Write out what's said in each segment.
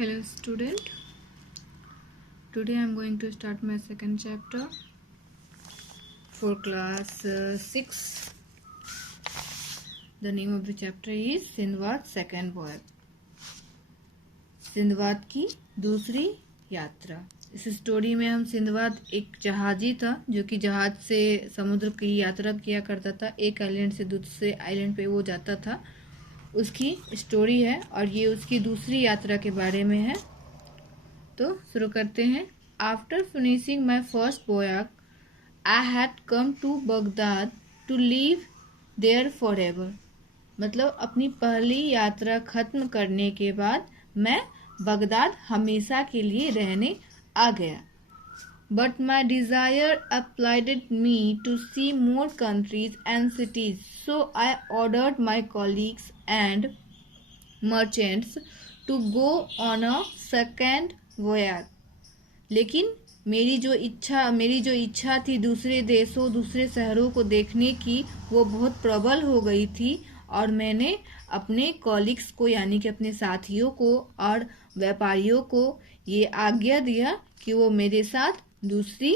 Hello student, today I am going to start my second chapter for class 6. The name of the chapter is सिंधवाद second voyage. सिंधवाद की दूसरी यात्रा. इस story में हम सिंधवाद एक जहाजी था जो कि जहाज से समुद्र की यात्रा किया करता था. एक आइलैंड से दूसरे आइलैंड पे वो जाता था, उसकी स्टोरी है और ये उसकी दूसरी यात्रा के बारे में है. तो शुरू करते हैं. After finishing my first voyage I had come to Baghdad to leave there forever. मतलब अपनी पहली यात्रा खत्म करने के बाद मैं बगदाद हमेशा के लिए रहने आ गया. But my desire applied me to see more countries and cities, so I ordered my colleagues and merchants to go on a second voyage. लेकिन मेरी जो इच्छा थी दूसरे देशों दूसरे शहरों को देखने की, वो बहुत प्रबल हो गई थी और मैंने अपने कॉलिग्स को यानी कि अपने साथियों को और व्यापारियों को ये आज्ञा दिया कि वो मेरे साथ दूसरी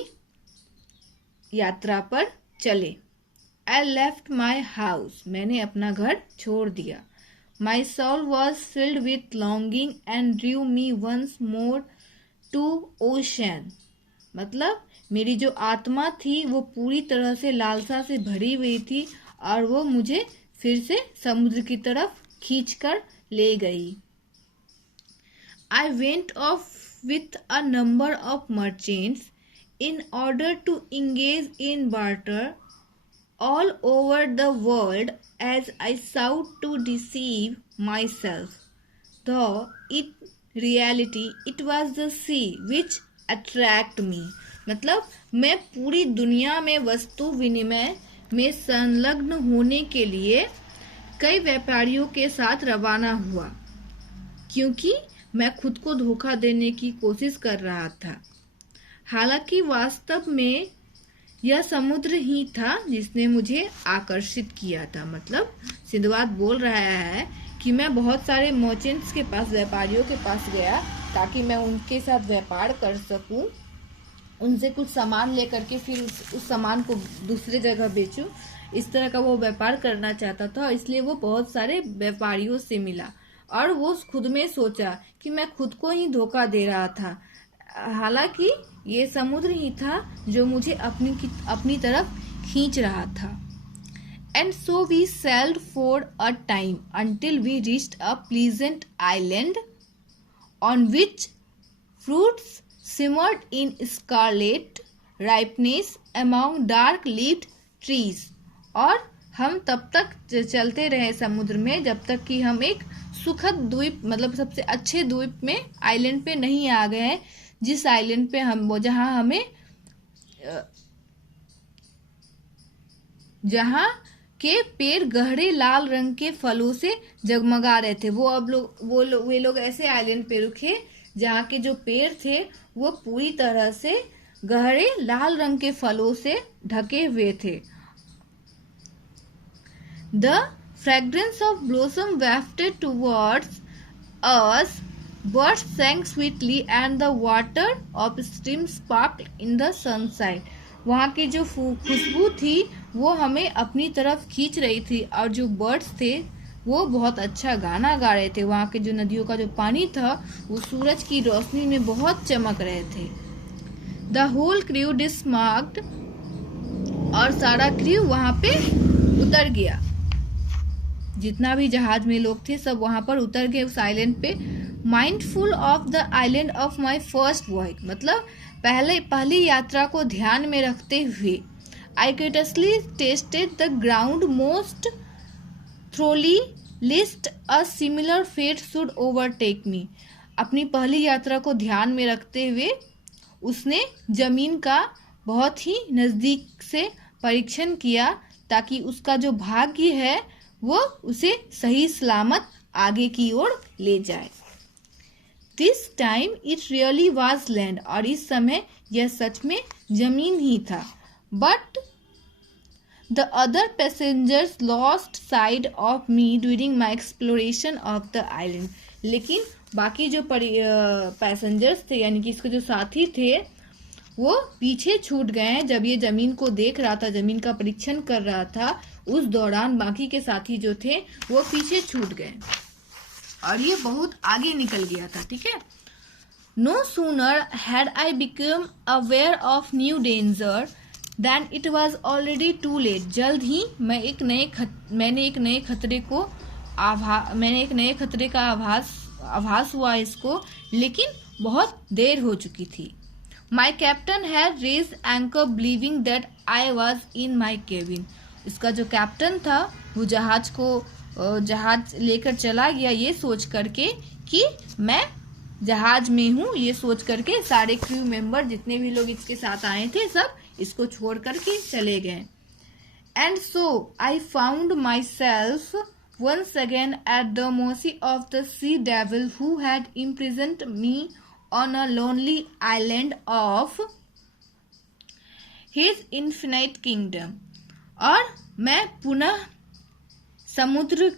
यात्रा पर चले. I left my house. मैंने अपना घर छोड़ दिया. My soul was filled with longing and drew me once more to ocean. मतलब मेरी जो आत्मा थी वो पूरी तरह से लालसा से भरी हुई थी और वो मुझे फिर से समुद्र की तरफ खींचकर ले गई. I went off with a number of merchants in order to engage in barter all over the world, as I sought to deceive myself, though in reality it was the sea which attracted me. मतलब मैं पूरी दुनिया में वस्तु विनिमय में संलग्न होने के लिए कई व्यापारियों के साथ रवाना हुआ, क्योंकि मैं खुद को धोखा देने की कोशिश कर रहा था. हालांकि वास्तव में यह समुद्र ही था जिसने मुझे आकर्षित किया था. मतलब सिंधवाद बोल रहा है कि मैं बहुत सारे मर्चेंट्स के पास, व्यापारियों के पास गया ताकि मैं उनके साथ व्यापार कर सकूं, उनसे कुछ सामान लेकर के फिर उस सामान को दूसरे जगह बेचूं. इस तरह का वो व्यापार करना चाहता था, इसलिए वो बहुत सारे व्यापारियों से मिला और वो खुद में सोचा कि मैं खुद को ही धोखा दे रहा था. हालांकि ये समुद्र ही था जो मुझे अपनी तरफ खींच रहा था. And so we sailed for a time until we reached a pleasant island on which fruits simmered in scarlet ripeness among dark leaved trees. और हम तब तक चलते रहे समुद्र में जब तक कि हम एक सुखद द्वीप, मतलब सबसे अच्छे द्वीप में, आइलैंड पे नहीं आ गए, जिस आइलैंड पे जहाँ के पेड़ गहरे लाल रंग के फलों से जगमगा रहे थे. वे लोग ऐसे आइलैंड पे रुके जहाँ के जो पेड़ थे वो पूरी तरह से गहरे लाल रंग के फलों से ढके हुए थे. The fragrance of blossom wafted towards us. Birds sang sweetly and the water of stream sparkled in the sunshine. वहाँ की जो खुशबू थी वो हमें अपनी तरफ खींच रही थी और जो बर्ड्स थे वो बहुत अच्छा गाना गा रहे थे. वहाँ के जो नदियों का जो पानी था वो सूरज की रोशनी में बहुत चमक रहे थे. The whole crew dismounted. और सारा क्रू वहाँ पे उतर गया. जितना भी जहाज में लोग थे सब वहाँ पर उतर गए उस आइलैंड पे. Mindful of the island of my first voyage. मतलब पहली यात्रा को ध्यान में रखते हुए I cautiously tested the ground most thoroughly lest a similar fate should overtake me. अपनी पहली यात्रा को ध्यान में रखते हुए उसने जमीन का बहुत ही नज़दीक से परीक्षण किया ताकि उसका जो भाग्य है वो उसे सही सलामत आगे की ओर ले जाए. This time it really was land. और इस समय यह सच में जमीन ही था. But The other passengers lost sight of me during my exploration of the island. लेकिन बाकी जो पैसेंजर्स थे यानी कि इसके जो साथी थे वो पीछे छूट गए हैं। जब ये जमीन को देख रहा था, जमीन का परीक्षण कर रहा था, उस दौरान बाकी के साथी जो थे वो पीछे छूट गए और ये बहुत आगे निकल गया था। ठीक है। No sooner had I become aware of new danger than it was already too late. जल्द ही मैंने एक नए खतरे का आभास हुआ इसको, लेकिन बहुत देर हो चुकी थी। My captain had raised anchor believing that I was in my cabin. इसका जो कैप्टन था वो जहाज लेकर चला गया ये सोच करके कि मैं जहाज में हूँ, ये सोच करके सारे क्रू मेंबर जितने भी लोग इसके साथ आए थे सब इसको छोड़ करके चले गए। And so I found myself once again at the mercy of the sea devil who had imprisoned me on a lonely island of his infinite kingdom. और मैं पुनः समुद्र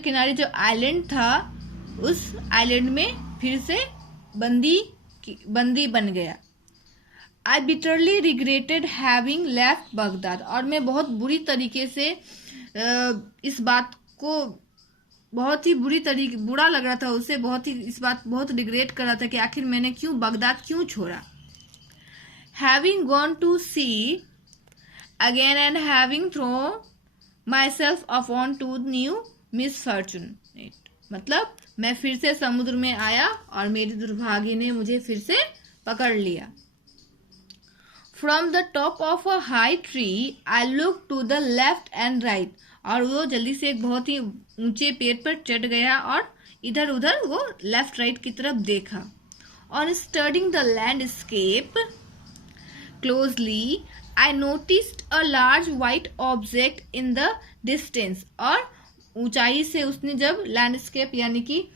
किनारे जो आइलैंड था उस आइलैंड में फिर से बंदी बन गया। I bitterly regretted having left Baghdad. और मैं बहुत बुरी तरीके से इस बात को बहुत ही बुरा लग रहा था उसे, इस बात बहुत रिग्रेट कर रहा था कि आखिर मैंने बगदाद क्यों छोड़ा। Having gone to sea again and having thrown myself upon to new misfortune. मतलब मैं फिर से समुद्र में आया और मेरी दुर्भाग्य ने मुझे फिर से पकड़ लिया। From the top of a high tree, I looked to the left and right. और वो जल्दी से एक बहुत ही ऊंचे पेड़ पर चढ़ गया और इधर उधर वो लेफ्ट राइट की तरफ देखा। On studying the landscape closely, I noticed a large white object in the distance. और ऊंचाई से उसने जब लैंडस्केप यानी कि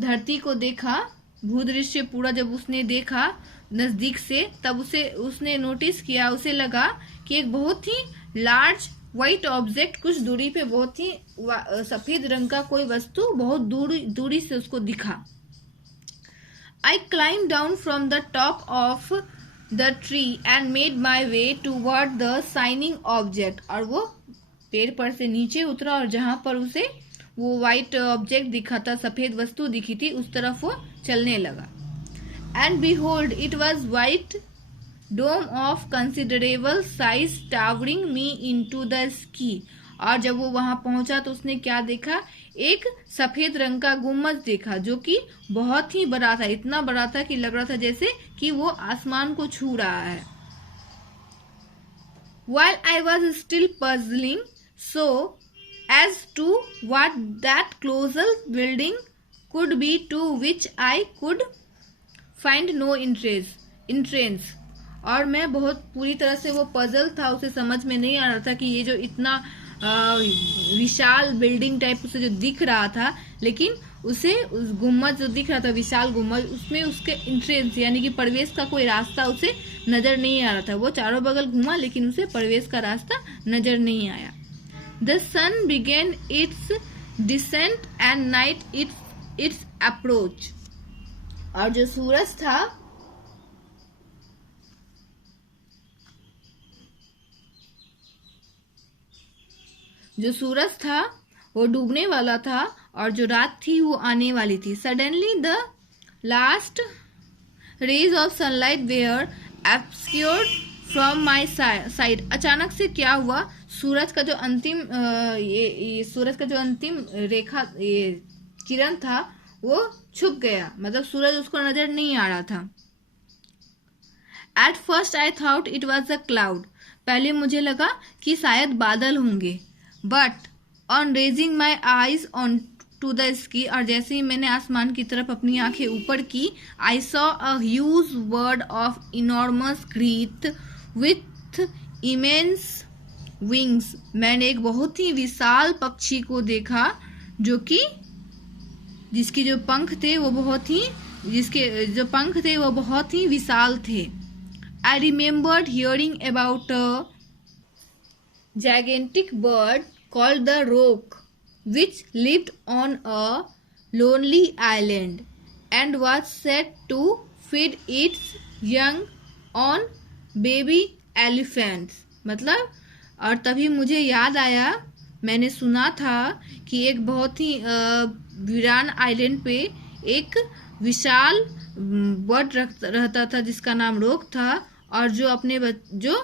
धरती को देखा, भूदृश्य पूरा जब उसने देखा नजदीक से, तब उसने नोटिस किया, उसे लगा कि एक बहुत ही लार्ज व्हाइट ऑब्जेक्ट कुछ दूरी पे, बहुत ही सफेद रंग का कोई वस्तु बहुत दूरी से उसको दिखा। I climbed down from the top of the tree and made my way toward the shining object. और वो पेड़ पर से नीचे उतरा और जहां पर उसे वो व्हाइट ऑब्जेक्ट दिखा था, सफेद वस्तु दिखी थी, उस तरफ वो चलने लगा। And behold, it was white dome of considerable size towering me into the sky. और जब वो वहां पहुंचा तो उसने क्या देखा? एक सफेद रंग का गुम्बद देखा जो कि बहुत ही बड़ा था, इतना बड़ा था कि लग रहा था जैसे कि वो आसमान को छू रहा है। While I was still puzzling so as to what that colossal building could be to which I could find no entrance. और मैं बहुत पूरी तरह से वो पजल था, उसे समझ में नहीं आ रहा था कि ये जो इतना विशाल बिल्डिंग टाइप उसे जो दिख रहा था, लेकिन उसे उस गुम्बद जो दिख रहा था, विशाल गुम्बद, उसमें उसके एंट्रेंस यानी कि प्रवेश का कोई रास्ता उसे नजर नहीं आ रहा था। वो चारों बगल घूमा लेकिन उसे प्रवेश का रास्ता नजर नहीं आया। The sun began its descent and night its approach. और जो सूरज था वो डूबने वाला था और जो रात थी वो आने वाली थी। Suddenly the last rays of sunlight were obscured from my side. अचानक से क्या हुआ? सूरज का जो अंतिम रेखा किरण था वो छुप गया, मतलब सूरज उसको नजर नहीं आ रहा था। At first I thought it was a cloud. पहले मुझे लगा कि शायद बादल होंगे। But on raising my eyes on to the sky, और जैसे ही मैंने आसमान की तरफ अपनी आंखें ऊपर की, I saw a huge bird of enormous girth with immense wings. मैंने एक बहुत ही विशाल पक्षी को देखा जिसके जो पंख थे वो बहुत ही विशाल थे। I remembered hearing about a gigantic bird called the roc, which lived on a lonely island and was said to feed its young on baby elephants. मतलब और तभी मुझे याद आया, मैंने सुना था कि एक बहुत ही वीरान आइलैंड पे एक विशाल बर्ड रहता था जिसका नाम रोक था, और जो अपने जो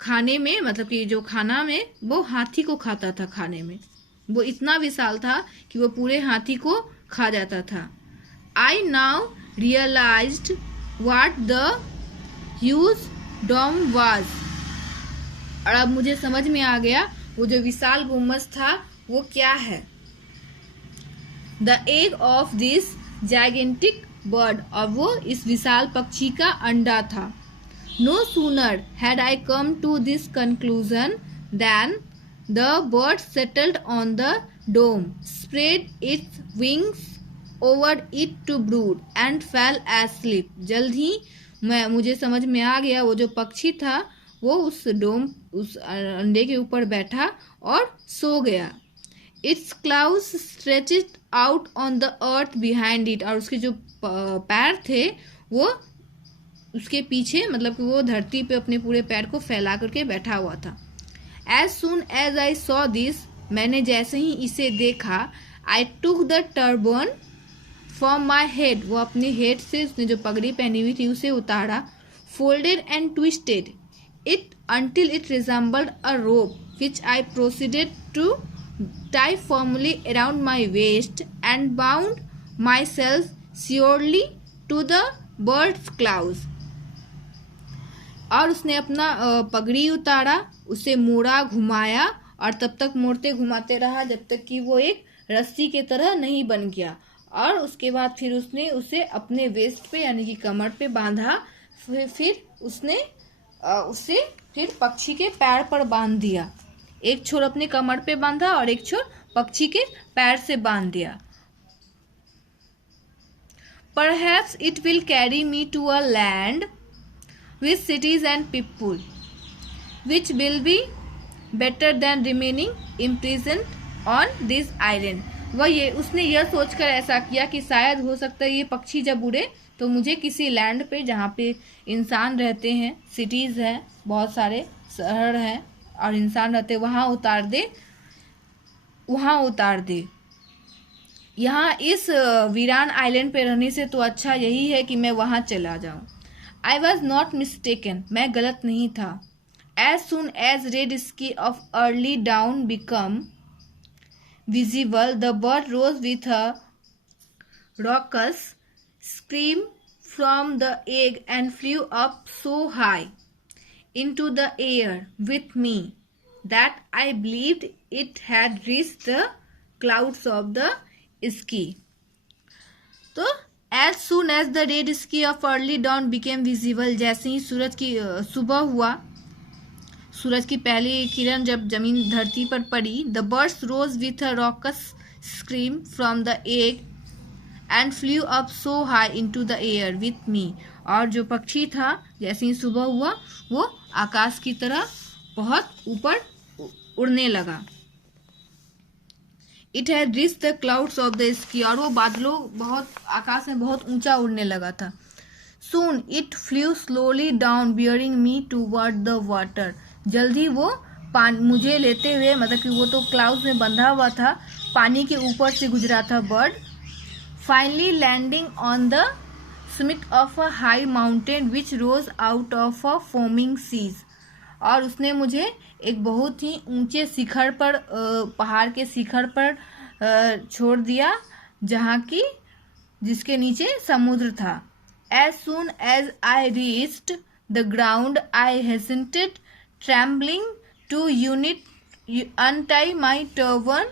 खाने में, मतलब कि जो खाना में वो हाथी को खाता था। खाने में वो इतना विशाल था कि वो पूरे हाथी को खा जाता था। I now realised what the huge dome was. और अब मुझे समझ में आ गया वो जो विशाल गुम्बद था वो क्या है। The egg of this gigantic bird, और वो इस विशाल पक्षी का अंडा था। No sooner had I come to this conclusion than the bird settled on the dome, spread its wings over it to brood, and fell asleep. जल्द ही मुझे समझ में आ गया वो जो पक्षी था वो उस अंडे के ऊपर बैठा और सो गया। Its claws stretched out on the earth behind it, और उसके जो पैर थे वो उसके पीछे, मतलब कि वो धरती पे अपने पूरे पैर को फैला करके बैठा हुआ था। As soon as I saw this, मैंने जैसे ही इसे देखा, I took the turban from my head, वो अपने हेड से उसने जो पगड़ी पहनी हुई थी उसे उतारा, folded and twisted it until it resembled a rope, which I proceeded to tie firmly around my waist and bound myself securely to the bird's claws. और उसने अपना पगड़ी उतारा, उसे मोड़ा, घुमाया, और तब तक मोड़ते घुमाते रहा जब तक कि वो एक रस्सी के तरह नहीं बन गया। और उसके बाद फिर उसने उसे अपने वेस्ट पे यानी कि कमर पे बांधा। फिर उसने उसे फिर पक्षी के पैर पर बांध दिया। एक छोर अपने कमर पे बांधा और एक छोर पक्षी के पैर से बांध दिया। Perhaps it will carry me to a land with cities and people, which will be better than remaining imprisoned on this island. उसने यह सोचकर ऐसा किया कि शायद हो सकता है ये पक्षी जब उड़े तो मुझे किसी लैंड पे जहाँ पे इंसान रहते हैं, सिटीज़ हैं, बहुत सारे शहर हैं और इंसान रहते, वहाँ उतार दे। यहाँ इस वीरान आइलैंड पे रहने से तो अच्छा यही है कि मैं वहाँ चला जाऊँ। I was not mistaken, मैं गलत नहीं था। As soon as red sky of early dawn became visible, the bird rose with a raucous scream from the egg and flew up so high into the air with me that I believed it had reached the clouds of the sky. तो As soon as the red sky of early dawn became visible, जैसे ही सुबह हुआ, सूरज की पहली किरण जब जमीन धरती पर पड़ी, the birds rose with a raucous scream from the egg and flew up so high into the air with me. और जो पक्षी था जैसे ही सुबह हुआ वो आकाश की तरह बहुत ऊपर उड़ने लगा। It had reached the clouds of the sky, और वो बादलों बहुत आकाश में बहुत ऊंचा उड़ने लगा था। Soon it flew slowly down, bearing me toward the water. जल्दी वो मुझे लेते हुए, मतलब कि वो तो क्लाउड्स में बंधा हुआ था, पानी के ऊपर से गुजरा था bird. Finally landing on the summit of a high mountain which rose out of a foaming seas. और उसने मुझे एक बहुत ही ऊंचे शिखर पर, पहाड़ के शिखर पर छोड़ दिया जिसके नीचे समुद्र था। As soon as I reached the ground, I hastened, trembling, to untie my turban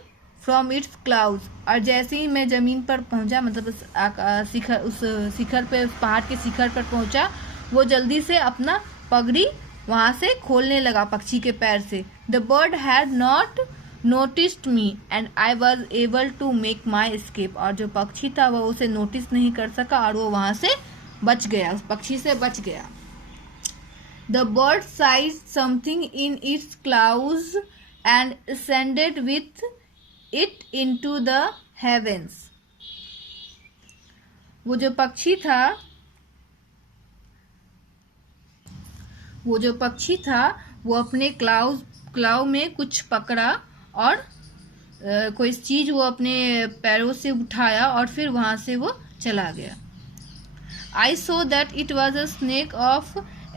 from its clouds. और जैसे ही मैं जमीन पर पहुंचा, मतलब उस शिखर पे, उस पहाड़ के शिखर पर पहुंचा, वो जल्दी से अपना पगड़ी वहां से खोलने लगा पक्षी के पैर से। The bird had not noticed me and I was able to make my escape. और जो पक्षी था वो उसे नोटिस नहीं कर सका और वो वहां से बच गया, उस पक्षी से बच गया। The bird seized something in its claws and ascended with it into the heavens. वो जो पक्षी था वो अपने क्लाव में कुछ पकड़ा और कोई चीज वो अपने पैरों से उठाया और फिर वहां से वो चला गया. I saw that it was a snake of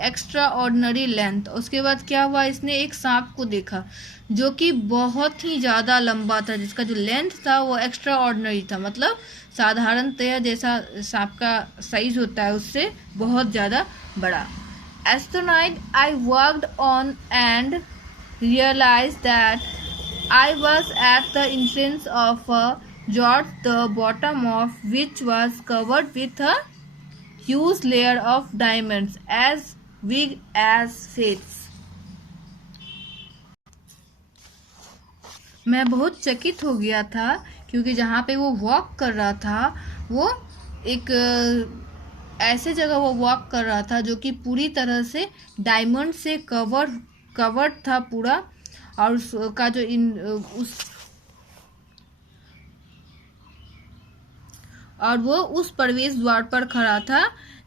extraordinary length. उसके बाद क्या हुआ, इसने एक सांप को देखा जो कि बहुत ही ज़्यादा लंबा था, जिसका जो लेंथ था वो एक्स्ट्रा ऑर्डिनरी था, मतलब साधारणतया जैसा सांप का साइज होता है उससे बहुत ज़्यादा बड़ा. Astonished, I walked on and realized that I was at the entrance of a gorge, the bottom of which was covered with a huge layer of diamonds as big as fates. मैं बहुत चकित हो गया था क्योंकि जहाँ पे वो वॉक कर रहा था वो एक ऐसे जगह वो वॉक कर रहा था जो कि पूरी तरह से डायमंड से कवर्ड था पूरा, और उसका जो और वो उस प्रवेश द्वार पर खड़ा था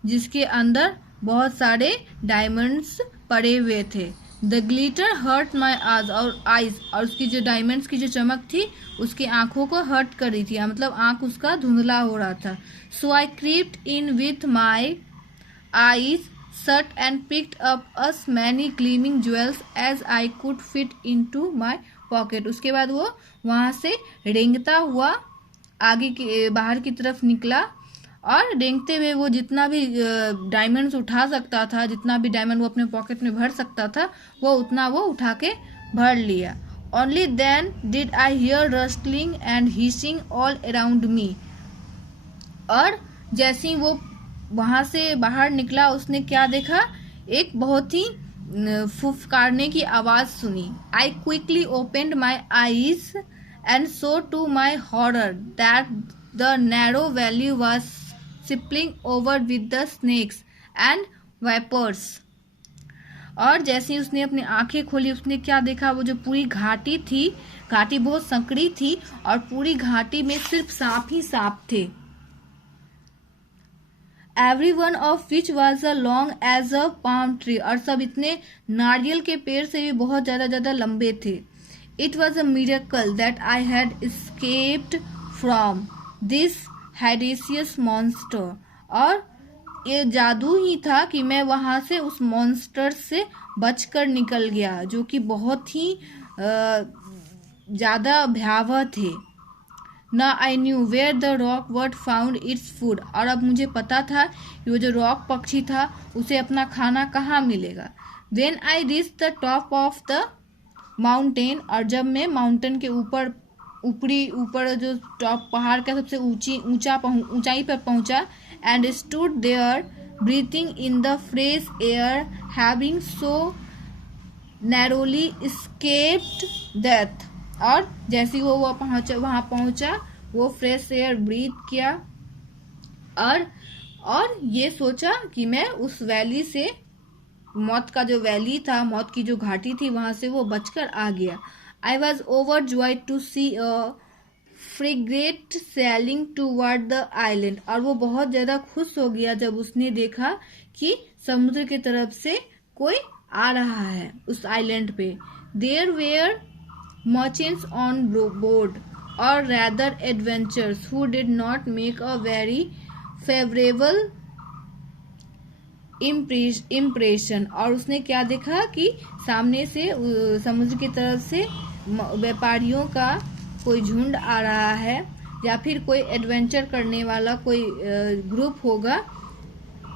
जिसके अंदर बहुत सारे डायमंड्स पड़े हुए थे. The glitter hurt my eyes, और उसकी जो डायमंड्स की जो चमक थी उसकी आंखों को हर्ट कर रही थी, मतलब आंख उसका धुंधला हो रहा था. So I crept in with my eyes shut and picked up as many gleaming jewels as I could fit into my pocket. उसके बाद वो वहाँ से रेंगता हुआ बाहर की तरफ निकला और रेंगते हुए वो जितना भी डायमंड्स उठा सकता था, जितना भी डायमंड वो अपने पॉकेट में भर सकता था वो उतना वो उठा के भर लिया. Only then did I hear rustling and hissing all around me. और जैसे ही वो वहाँ से बाहर निकला उसने क्या देखा, एक बहुत ही फुफकारने की आवाज़ सुनी. I quickly opened my eyes and saw to my horror that the narrow valley was spilling over with the snakes and vipers. और जैसे ही उसने अपनी आंखें खोली उसने क्या देखा, वो जो पूरी घाटी थी, घाटी बहुत संकरी थी और पूरी घाटी में सिर्फ सांप ही सांप थे. Every one of which was as long as a palm tree, और सब इतने नारियल के पेड़ से भी बहुत ज़्यादा लंबे थे. It was a miracle that I had escaped from this hideous monster. और ये जादू ही था कि मैं वहाँ से उस मॉन्स्टर से बचकर निकल गया जो कि बहुत ही ज़्यादा भयावह थे. Now I knew where the rock bird found its food. और अब मुझे पता था कि वो जो रॉक पक्षी था उसे अपना खाना कहाँ मिलेगा. When I reached the top of the mountain, और जब मैं माउंटेन के ऊपर जो टॉप पहाड़ का सबसे ऊंचाई पर पहुंचा, and stood there breathing in the fresh air, having so narrowly escaped death. और जैसे वो वहाँ पहुंचा वो फ्रेश एयर ब्रीथ किया और ये सोचा कि मैं उस वैली से, मौत का जो वैली था, मौत की जो घाटी थी, वहां से वो बचकर आ गया. I was overjoyed to see a frigate sailing toward the island. और वो बहुत ज़्यादा खुश हो गया जब उसने देखा कि समुद्र की तरफ से कोई आ रहा है उस आइलैंड पे. There were merchants on board, or rather adventurers who did not make a very favorable impression. और उसने क्या देखा कि सामने से समुद्र की तरफ से व्यापारियों का कोई झुंड आ रहा है या फिर कोई एडवेंचर करने वाला कोई ग्रुप होगा,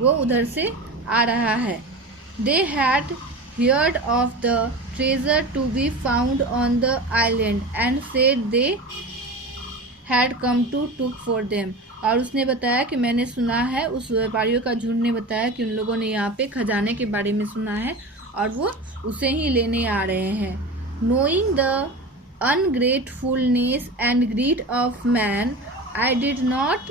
वो उधर से आ रहा है. They had heard of the treasure to be found on the island and said they had come to look for them. और उसने बताया कि मैंने सुना है, उस व्यापारियों का झुंड ने बताया कि उन लोगों ने यहाँ पे खजाने के बारे में सुना है और वो उसे ही लेने आ रहे हैं. Knowing the ungratefulness and greed of man, I did not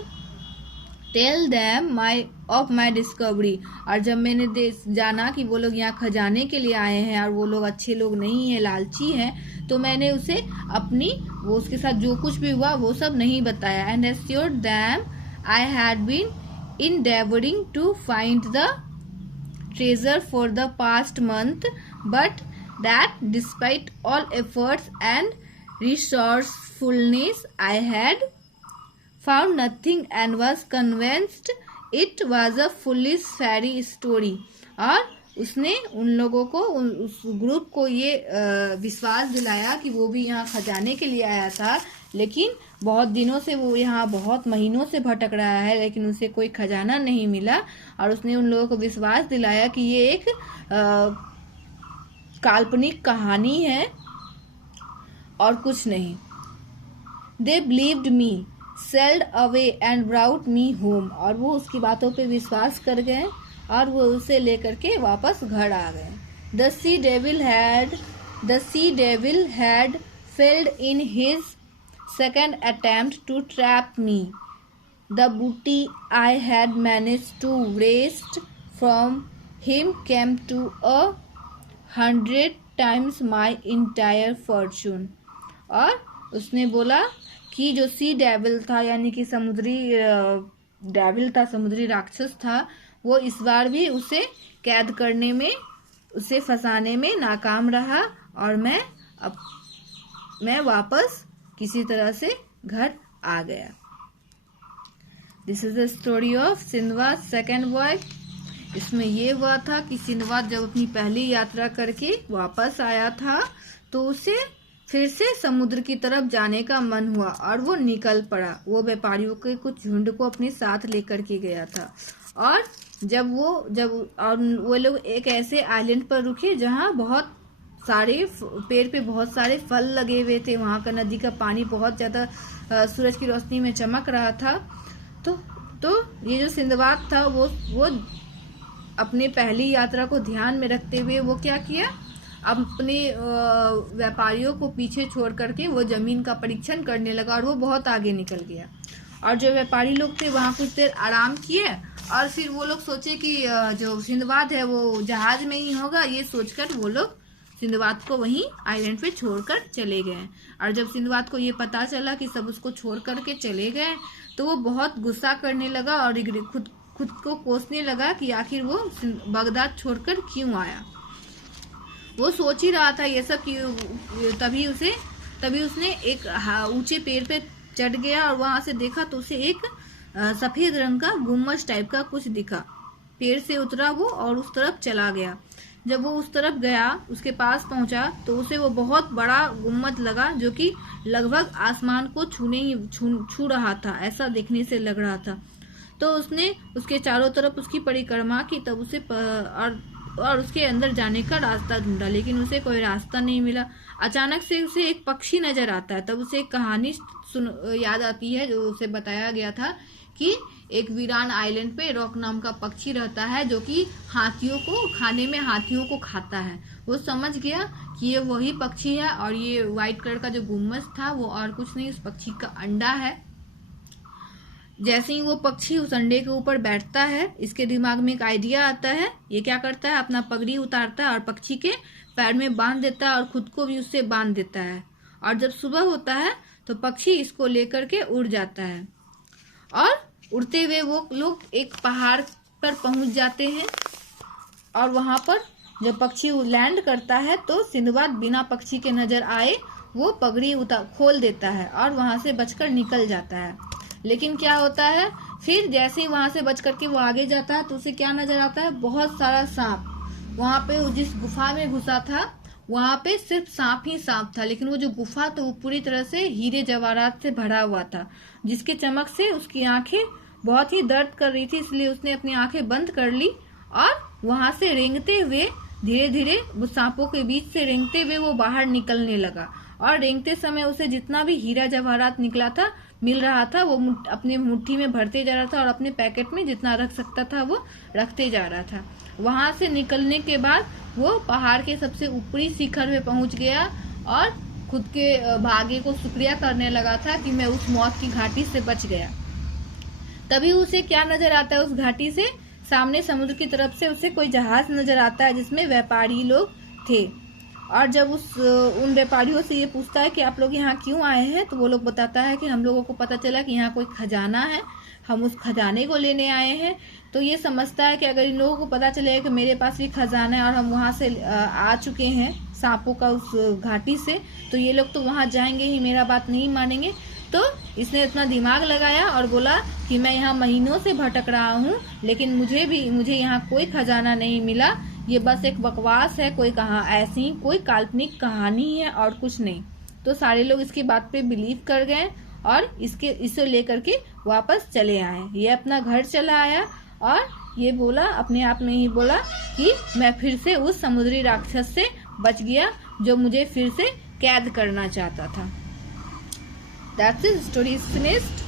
tell them of my discovery. और जब मैंने जाना कि वो लोग यहाँ खजाने के लिए आए हैं और वो लोग अच्छे लोग नहीं हैं, लालची हैं, तो मैंने उसे अपनी वो उसके साथ जो कुछ भी हुआ वो सब नहीं बताया। And assured them I had been endeavoring to find the treasure for the past month, but that despite all efforts and resourcefulness I had found nothing and was convinced it was a foolish fairy story। और उसने उन लोगों को उस group को ये विश्वास दिलाया कि वो भी यहाँ खजाने के लिए आया था, लेकिन बहुत दिनों से वो यहाँ बहुत महीनों से भटक रहा है, लेकिन उसे कोई खजाना नहीं मिला। और उसने उन लोगों को विश्वास दिलाया कि ये एक काल्पनिक कहानी है और कुछ नहीं। They believed me, sailed away and brought me home. और वो उसकी बातों पे विश्वास कर गए और वो उसे लेकर के वापस घर आ गए। The sea devil had failed in his second attempt to trap me. The booty I had managed to wrest from him came to 100 times my entire fortune। और उसने बोला कि जो सी डेविल था, यानी कि समुद्री डेविल था, समुद्री राक्षस था, वो इस बार भी उसे कैद करने में, उसे फंसाने में नाकाम रहा और मैं वापस किसी तरह से घर आ गया। This is the story of Sinbad second voyage. इसमें ये हुआ था कि सिंदबाद जब अपनी पहली यात्रा करके वापस आया था तो उसे फिर से समुद्र की तरफ जाने का मन हुआ और वो निकल पड़ा। वो व्यापारियों के कुछ झुंड को अपने साथ लेकर के गया था और जब वो लोग एक ऐसे आइलैंड पर रुके जहाँ बहुत सारे पेड़ पे बहुत सारे फल लगे हुए थे। वहां का नदी का पानी बहुत ज्यादा सूरज की रोशनी में चमक रहा था। तो ये जो सिंदबाद था वो अपने पहली यात्रा को ध्यान में रखते हुए वो क्या किया, अपने व्यापारियों को पीछे छोड़ करके वो जमीन का परीक्षण करने लगा और वो बहुत आगे निकल गया। और जो व्यापारी लोग थे वहां कुछ देर आराम किए और फिर वो लोग सोचे कि जो सिंदबाद है वो जहाज में ही होगा। ये सोचकर वो लोग सिंदबाद को वहीं आइलैंड पे छोड़कर चले गए। और जब सिंदबाद को ये पता चला कि सब उसको छोड़ करके चले गए तो वो बहुत गुस्सा करने लगा और खुद को कोसने लगा कि आखिर वो बगदाद छोड़कर क्यों आया। वो सोच ही रहा था ये सब कि तभी उसने एक ऊंचे पेड़ पे चढ़ गया और वहां से देखा तो उसे एक सफेद रंग का गुम्मज टाइप का कुछ दिखा। पेड़ से उतरा वो और उस तरफ चला गया। जब वो उस तरफ गया, उसके पास पहुंचा तो उसे वो बहुत बड़ा गुम्मज लगा जो कि लगभग आसमान को छू रहा था, ऐसा देखने से लग रहा था। तो उसने उसके चारों तरफ उसकी परिक्रमा की, तब उसे और उसके अंदर जाने का रास्ता ढूंढा, लेकिन उसे कोई रास्ता नहीं मिला। अचानक से उसे एक पक्षी नजर आता है। तब उसे एक कहानी याद आती है जो उसे बताया गया था कि एक वीरान आइलैंड पे रॉक नाम का पक्षी रहता है जो कि हाथियों को खाता है। वो समझ गया कि ये वही पक्षी है और ये व्हाइट कलर का जो गुम्मज था वो और कुछ नहीं, उस पक्षी का अंडा है। जैसे ही वो पक्षी उस अंडे के ऊपर बैठता है, इसके दिमाग में एक आइडिया आता है। ये क्या करता है, अपना पगड़ी उतारता है और पक्षी के पैर में बांध देता है और खुद को भी उससे बांध देता है। और जब सुबह होता है तो पक्षी इसको लेकर के उड़ जाता है और उड़ते हुए वो लोग एक पहाड़ पर पहुंच जाते हैं। और वहां पर जब पक्षी लैंड करता है तो सिंदबाद बिना पक्षी के नजर आए वो पगड़ी खोल देता है और वहां से बचकर निकल जाता है। लेकिन क्या होता है, फिर जैसे ही वहां से बच करके वो आगे जाता है तो उसे क्या नजर आता है, बहुत सारा सांप। वहां पे जिस गुफा में घुसा था वहां पे सिर्फ सांप ही सांप था, लेकिन वो जो गुफा था वो पूरी तरह से हीरे जवाहरात से भरा हुआ था, जिसके चमक से उसकी आंखें बहुत ही दर्द कर रही थी। इसलिए उसने अपनी आंखें बंद कर ली और वहां से रेंगते हुए धीरे धीरे वो सांपों के बीच से रेंगते हुए वो बाहर निकलने लगा। और रेंगते समय उसे जितना भी हीरा जवाहरात मिल रहा था वो अपने मुट्ठी में भरते जा रहा था और अपने पैकेट में जितना रख सकता था वो रखते जा रहा था। वहां से निकलने के बाद वो पहाड़ के सबसे ऊपरी शिखर पे पहुंच गया और खुद के भाग्य को शुक्रिया करने लगा था कि मैं उस मौत की घाटी से बच गया। तभी उसे क्या नजर आता है, उस घाटी से सामने समुद्र की तरफ से उसे कोई जहाज नजर आता है जिसमें व्यापारी लोग थे। और जब उन व्यापारियों से ये पूछता है कि आप लोग यहाँ क्यों आए हैं, तो वो लोग बताता है कि हम लोगों को पता चला कि यहाँ कोई खजाना है, हम उस खजाने को लेने आए हैं। तो ये समझता है कि अगर इन लोगों को पता चलेगा कि मेरे पास भी खजाना है और हम वहाँ से आ चुके हैं सांपों का उस घाटी से, तो ये लोग तो वहाँ जाएंगे ही, मेरा बात नहीं मानेंगे। तो इसने इतना दिमाग लगाया और बोला कि मैं यहाँ महीनों से भटक रहा हूँ, लेकिन मुझे यहाँ कोई खजाना नहीं मिला, ये बस एक बकवास है, कोई ऐसी कोई काल्पनिक कहानी है और कुछ नहीं। तो सारे लोग इसकी बात पे बिलीव कर गए और इसे लेकर के वापस चले आए। ये अपना घर चला आया और ये बोला, अपने आप में ही बोला कि मैं फिर से उस समुद्री राक्षस से बच गया जो मुझे फिर से कैद करना चाहता था। That's it. Story is finished.